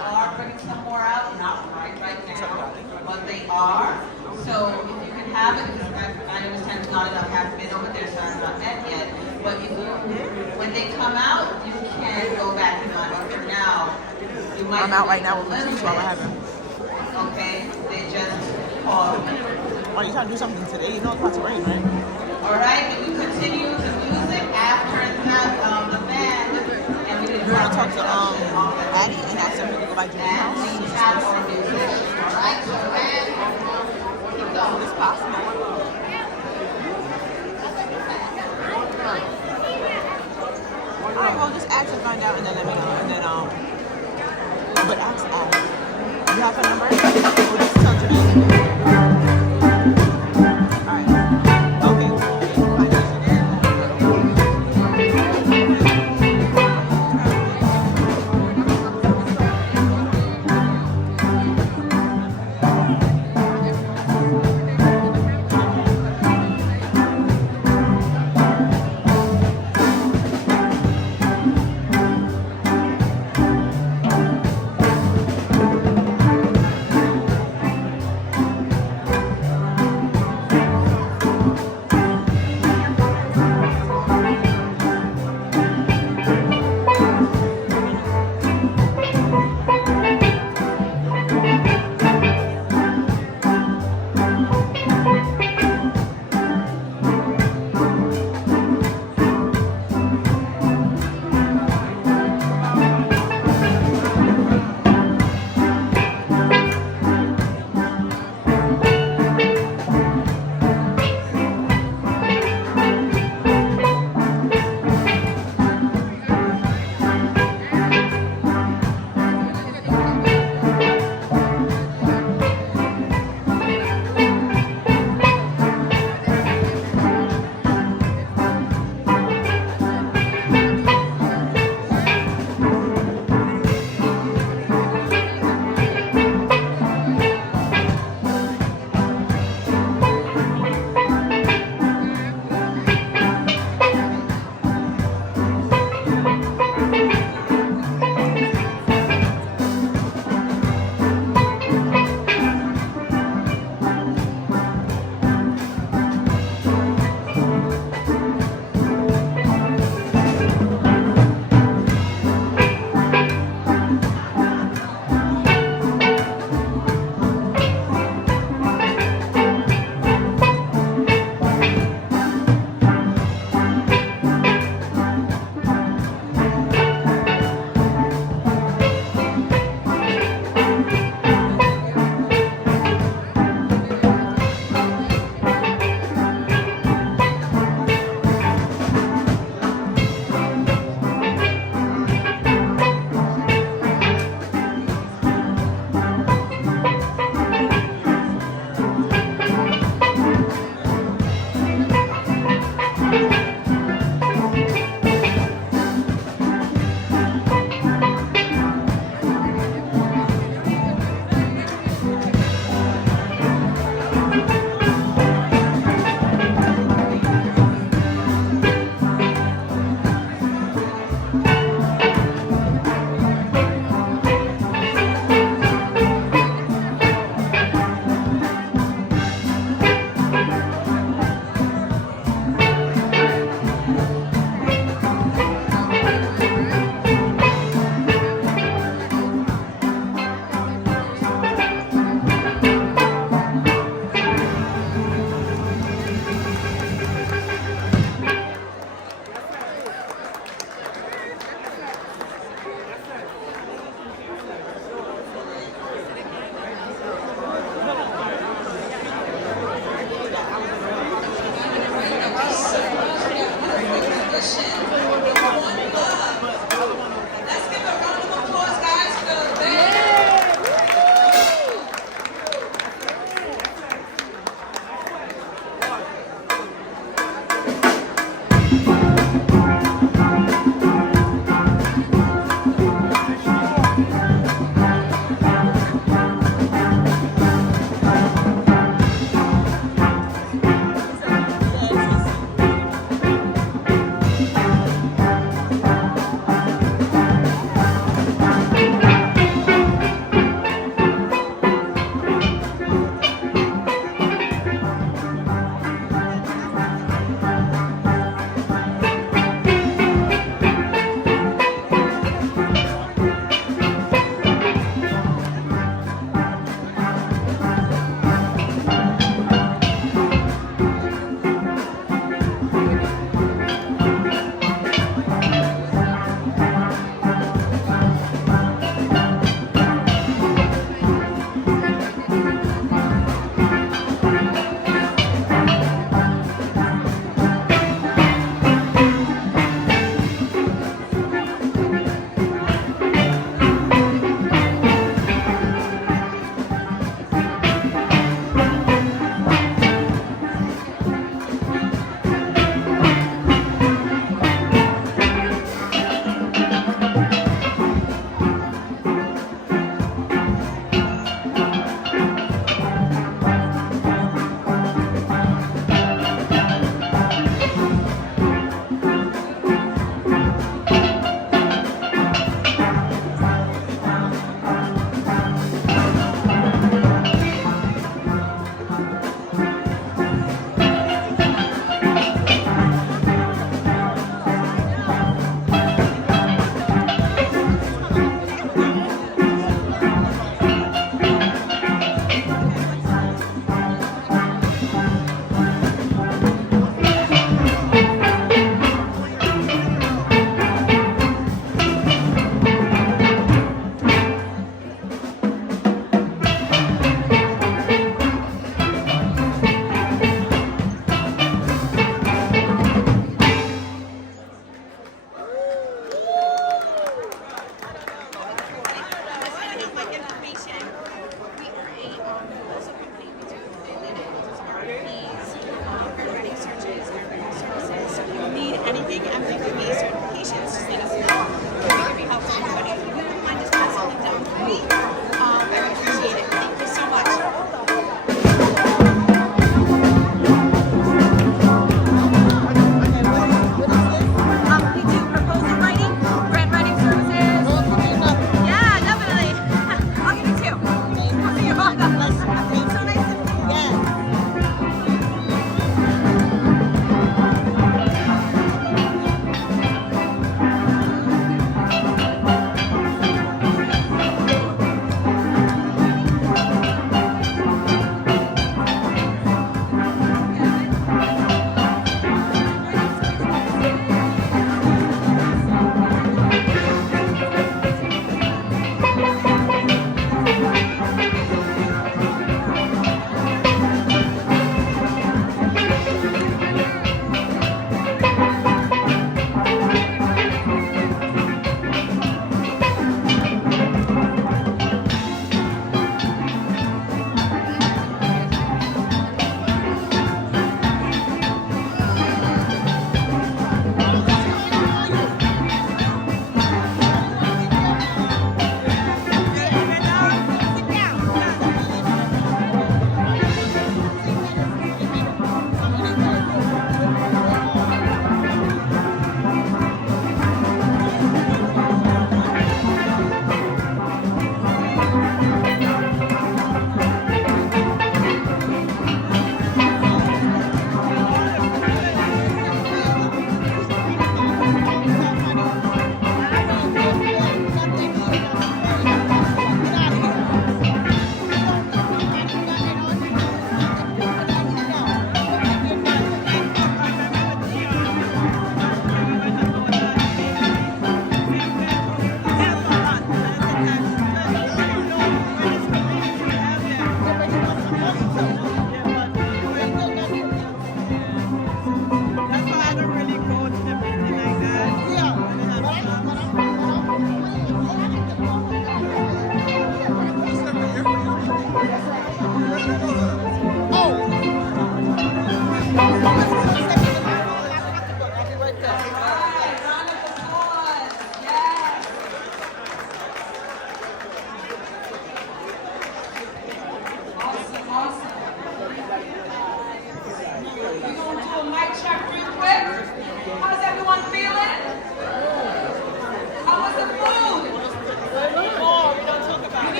are bringing some more out, not right now, but they are. So if you can have it, because I understand not enough have been over there, so I'm not met yet. But if you, when they come out, you can go back and on. But for now, you might. I'm out right now with my teeth while I have them. Okay, they just called me. Oh, you trying to do something today? You know it's about to rain, right? All right, and we continue the music after that, the band, and we did. You want to talk to Addie and ask them to go by Judy's house? And we have our musician. All right, so band, keep going. It's possible. All right, well, just ask and find out, and then let me know, and then but ask Addie. You have her number? Or just tell Judy.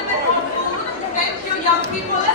little bit more food. Thank you, young people.